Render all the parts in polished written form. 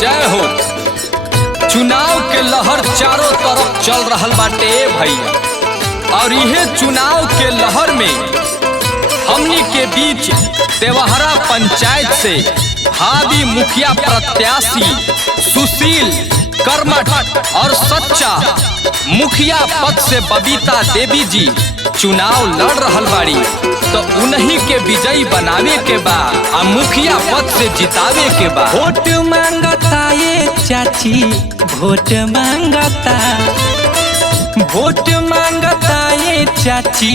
जय हो। चुनाव के लहर चारों तरफ चल रहल बाटे भैया, और यह चुनाव के लहर में हमनी के बीच देवहरा पंचायत से हावी मुखिया प्रत्याशी सुशील कर्मठ और सच्चा मुखिया पद से बबीता देवी जी चुनाव लड़ रहल बाड़ी, तो उन्हीं के विजयी बनावे के बा आ मुखिया पद से जितावे के बा। वोट मांगता ये चाची, वोट मांगता, वोट मांगता ये चाची,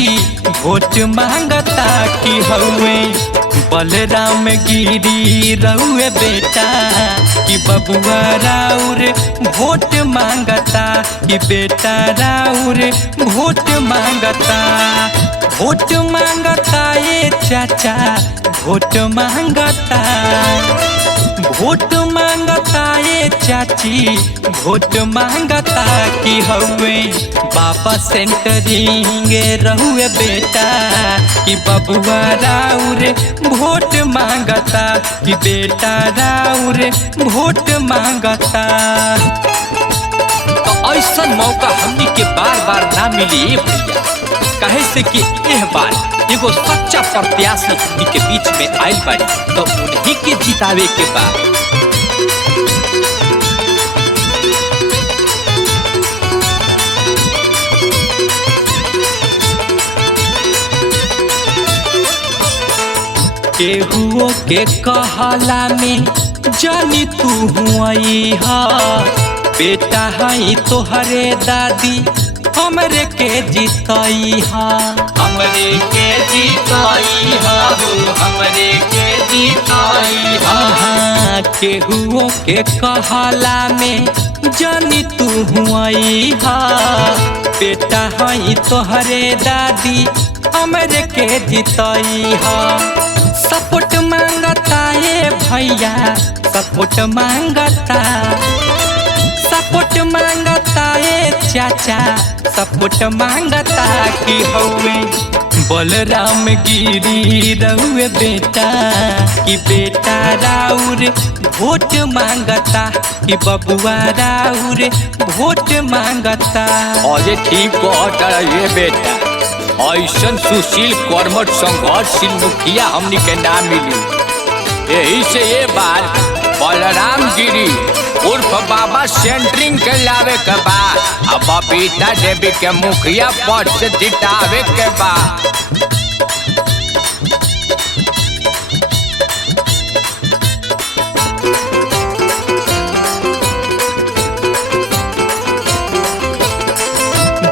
वोट मांगता कि हउए बलराम गिरी रउए बेटा कि बबुआ राउर वोट मांगता कि बेटा राउर वोट मांगता। वोट मांगता ये चाचा, वोट मांगता, वोट मांगता ये चाची, वोट मांगता कि हउए बाबा सेंटरिंग रहुए बेटा कि बबुआ राउर वोट मांगता कि बेटा राउर वोट मांगता। तो ऐसा मौका हमनी के बार बार ना मिली भैया, कहे से कि यह बार एगो सच्चा प्रत्याशी हमनी के बीच में आइल बाड़ी, तो उन्हीं के जितावे के बाद। केहुओ के कहला में जानी तू हुई हा, बेटा हई तोहरे दादी हमरे के जीतई हा, हमरे के जीताई हा, हमरे के जीताई हा। केहुओ के कहला में जानी तू हुई हा, बेटा हई तोहरे दादी हमरे के जीतई हा। सपोर्ट मांगता ये भैया, सपोर्ट मांगता, सपोर्ट मांगता ये चाचा, सपोर्ट मांगता कि हउए बलराम गिरी रउए बेटा कि बेटा राउर वोट मांगता कि बबुआ राउर वोट मांगता। अरे ठीक कहता ये बेटा, ऐसन सुशील कर्मठ संघर्षशील मुखिया हमनी के ना मिली, यही से ये बार बलराम गिरी उर्फ बाबा सेंटरिंग के लावे के बा, अब बबीता देवी के मुखिया पद से जितावे के बा।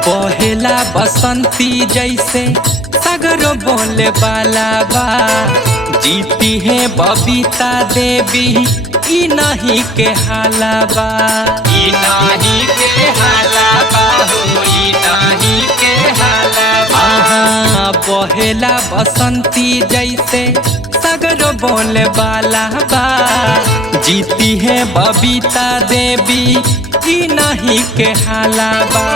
बहेला बसंती जैसे सगरो बोले वाला बा, जीती है बबीता देवी ई नहीं के हाला बा, ई नहीं के हाला बा, ई नहीं के हाला बा। बहेला बसंती जैसे सगरो बोले वाला बा, जीती है बबीता देवी ई नहीं के हाला बा।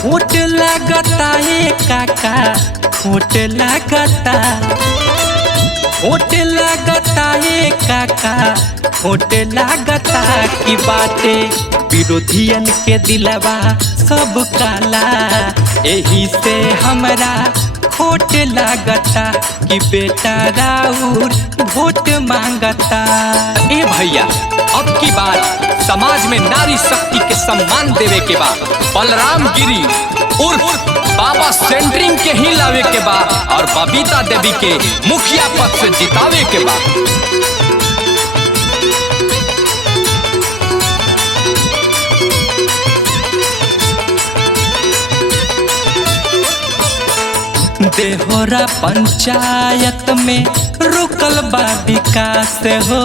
खोट लगता है काका, खोट लगता, खोट लगता है काका, खोट लगता की बातें विरोधियन के दिलवा सब काला, यही से हमरा खोट लगता कि बेटा राउर वोट मांगता। ए भैया, अब की बार समाज में नारी शक्ति के सम्मान देवे के बा, बलराम गिरी उर्फ बाबा सेंटरिंग के ही लावे के बा और बबीता देवी के मुखिया पद से जितावे के बा। देहोरा पंचायत में रुकल बा विकास हो,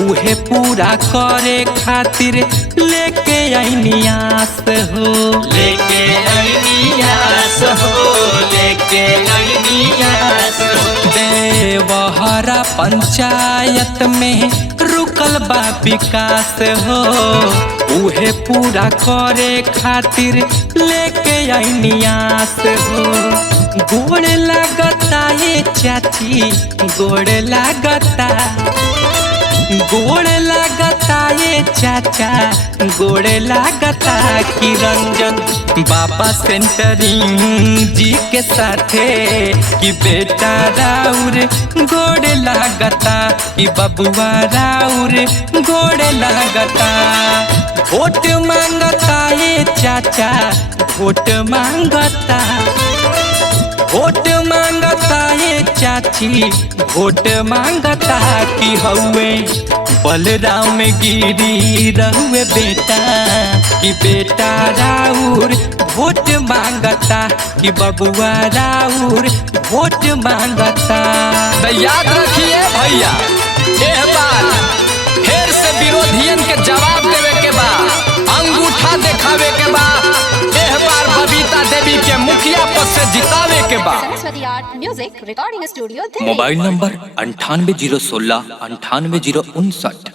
उहे पूरा करे खातिर लेके आईनी आस हो, लेके आईनी आस हो, लेके आईनी आस हो। देवहरा पंचायत में रुकल बा विकास हो, उहे पूरा करे खातिर लेके आईनी आस हो। गोड़ लगता ये चाची, गोड़ लगता, गोड़ लगता चाचा गोड़े लागता कि रंजन बाबा सेंटरिंग जी के साथे कि बेटा राउर गोड़े लागता कि बबुआ राउर गोड़े लागता। वोट मांगता ये चाचा वोट मांगता, वोट मांगता ये चाची वोट मांगता कि हउए बलराम गिरी रहुए बेटा कि बेटा राउर वोट मांगता कि बबुआ राउर वोट मांगता। तो याद रखिए भैया, एह बार फिर से विरोधियन के जवाब देवे के बा, अंगूठा दिखावे के बा। एह बार बबीता देवी के मुखिया पद से जितावे के बा। Saraswati art music recording studio, mobile number 980169 98059।